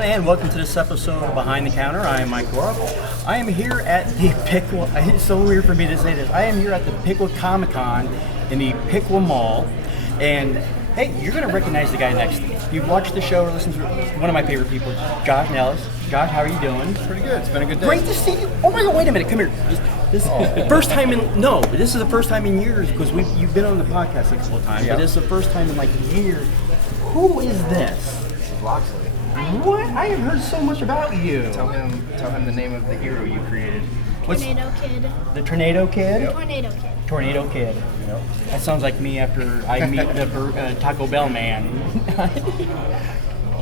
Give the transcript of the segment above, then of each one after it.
everyone, and welcome to this episode of Behind the Counter. I am Mike Roth. I am here at the Piqua. It's so weird for me to say this. I am here at the Piqua Comic-Con in the Piqua Mall, and hey, you're going to recognize the guy next to me. You've watched the show or listened to one of my favorite people, Josh Nellis. Josh, how are you doing? Pretty good. It's been a good day. Great to see you. Oh my God! Wait a minute. Come here. This is the first time in this is the first time in years because you've been on the podcast a couple of times, but this is the first time in like years. Who is this? Loxley. What? I have heard so much about you. Tell him the name of the hero you created. Tornado Kid. The Tornado Kid? Yep. Tornado Kid. Tornado Kid. Yep. That sounds like me after I meet the Taco Bell man.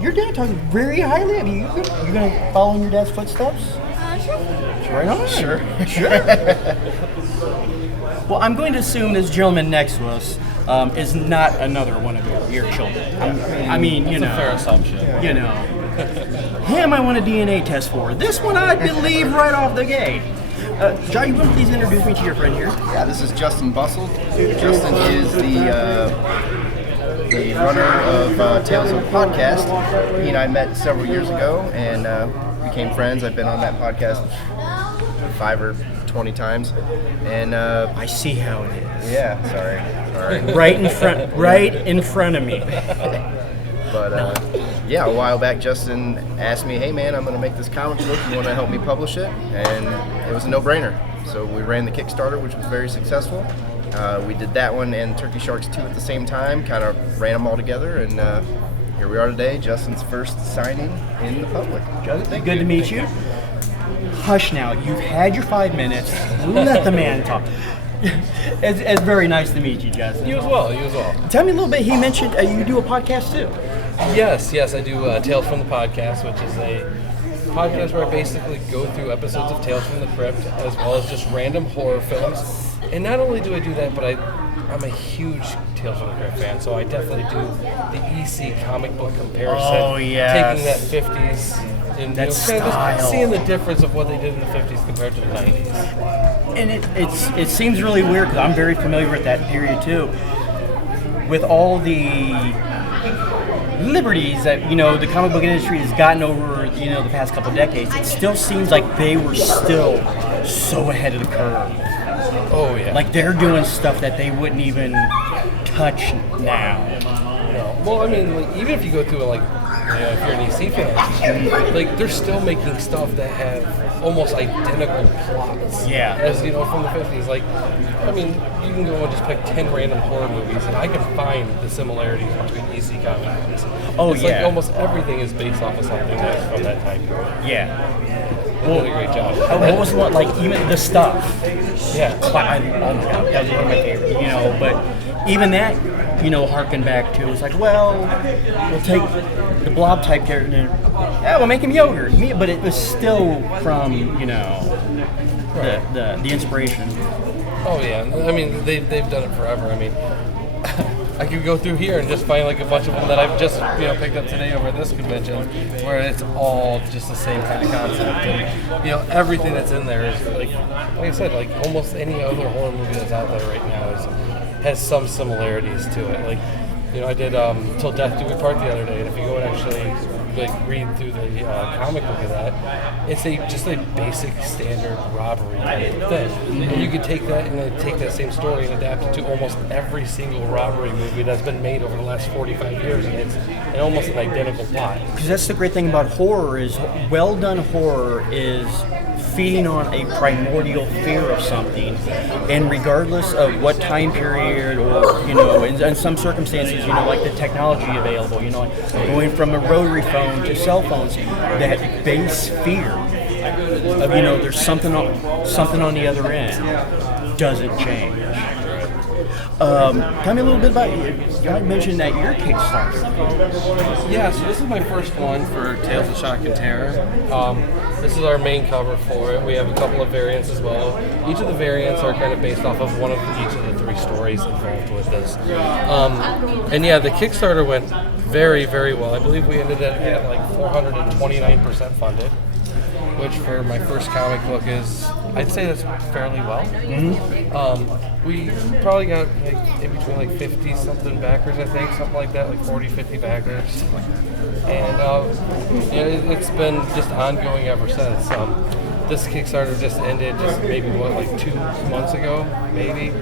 Your dad talks very highly of you. You're going to follow in your dad's footsteps? Sure. Right on. Sure. Well, I'm going to assume this gentleman next to us is not another one of your children. I mean, you know. That's a fair assumption. You know. Him I want a DNA test for. This one I believe right off the gate. John, you want to please introduce me to your friend here? Yeah, this is Justin Bussell. Justin is the runner of Tales of Podcast. He and I met several years ago and became friends. I've been on that podcast 5 or 20 times, and I see how it is. yeah, sorry. Right in front of me. But yeah, a while back, Justin asked me, "Hey man, I'm going to make this comic book. You want to help me publish it?" And it was a no-brainer. So we ran the Kickstarter, which was very successful. We did that one and Turkey Sharks 2 at the same time. Kind of ran them all together, and here we are today. Justin's first signing in the public. Justin, good to meet you. Hush now. You've had your 5 minutes. Let the man talk. It's very nice to meet you, Justin. You as well. Tell me a little bit. He mentioned you do a podcast too. Yes, I do Tales from the Podcast, which is a podcast where I basically go through episodes of Tales from the Crypt, as well as just random horror films. And not only do I do that, but I'm a huge Tales from the Crypt fan, so I definitely do the EC comic book comparison. Oh, yes. Taking that 50s and That kind of style. just seeing the difference of what they did in the 50s compared to the 90s. And it seems really weird because I'm very familiar with that period too. With all the liberties that the comic book industry has gotten over the past couple of decades, it still seems like they were still so ahead of the curve. Oh yeah. Like they're doing stuff that they wouldn't even touch now. No. Well, I mean, like, even if you go through if you're an EC fan, like they're still making stuff that have almost identical plots. Yeah. As from the 50s. Like, I mean, you can go and just pick 10 random horror movies, and I can find the similarities between EC comic books. Oh, it's yeah. Like almost everything is based off of something that's from that time period. Yeah. They did a great job. What was one, like even the stuff? Yeah. Oh my God, that was one of my favorites. But even that, harken back to it's like, well, we'll take the blob type character and we'll make him yogurt. But it was still from the inspiration. Oh yeah. I mean, they've done it forever. I mean, I could go through here and just find like a bunch of them that I've just picked up today over at this convention, where it's all just the same kind of concept, and everything that's in there is like I said, like almost any other horror movie that's out there right now has some similarities to it. Like I did Till Death Do We Part the other day, and if you go and actually read through the comic book of that, it's just a basic standard robbery type of thing. And you could take that and take that same story and adapt it to almost every single robbery movie that's been made over the last 45 years, and it's almost an identical plot. Because that's the great thing about horror is well done horror is feeding on a primordial fear of something, and regardless of what time period or in some circumstances like the technology available, going from a rotary phone to cell phones, that base fear of there's something on the other end doesn't change. Tell me a little bit about you. You mentioned that you're Kickstarter. Yeah, so this is my first one for Tales of Shock and Terror. This is our main cover for it. We have a couple of variants as well. Each of the variants are kind of based off of each of the 3 stories involved with this. And yeah, the Kickstarter went very, very well. I believe we ended at like 429% funded. which for my first comic book is, I'd say that's fairly well. We probably got like in between like 50 something backers, I think, something like that, like 40, 50 backers. And it's been just ongoing ever since. This Kickstarter just ended just maybe like 2 months ago, maybe.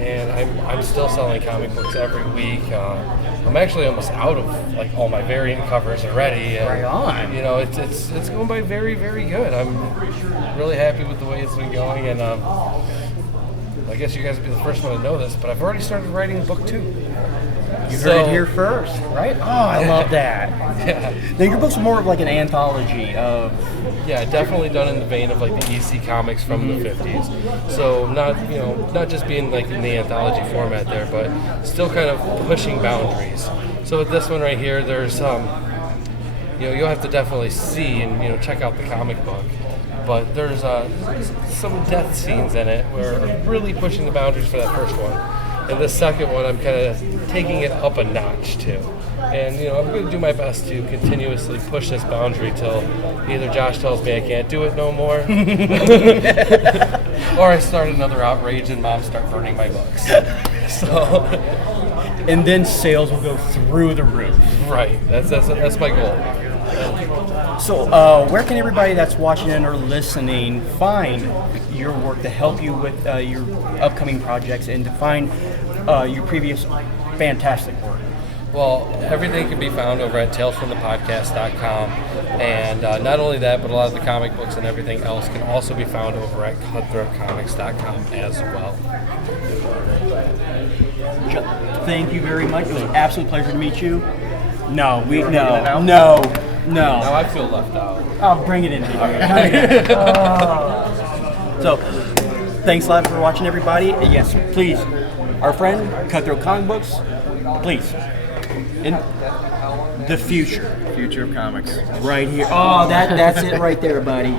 And I'm still selling comic books every week. I'm actually almost out of like all my variant covers already. And, Right on. You know, it's going by very, very good. I'm really happy with the way it's been going, and I guess you guys will be the first one to know this, but I've already started writing book 2. You heard it here first, right? Oh, I love that. Yeah. Now, your book's more of like an anthology of... Yeah, definitely done in the vein of like the EC comics from the 50s. So not just being like in the anthology format there, but still kind of pushing boundaries. So with this one right here, there's you'll have to definitely see and check out the comic book. But there's some death scenes in it where I'm really pushing the boundaries for that first one. And this second one, I'm kind of taking it up a notch too. And I'm going to do my best to continuously push this boundary till either Josh tells me I can't do it no more, or I start another outrage and Mom start burning my books. So, and then sales will go through the roof. Right. That's my goal. So, where can everybody that's watching and or listening find your work to help you with your upcoming projects and to find your previous fantastic work? Well, everything can be found over at talesfromthepodcast.com, and not only that, but a lot of the comic books and everything else can also be found over at cutthroatcomics.com as well. Thank you very much. It was an absolute pleasure to meet you. No. Now I feel left out. Oh, bring it in here. So, thanks a lot for watching, everybody. Yes, please, our friend, Cutthroat Comic Books, please, in the future Future of comics. right here. Oh, that's it right there, buddy.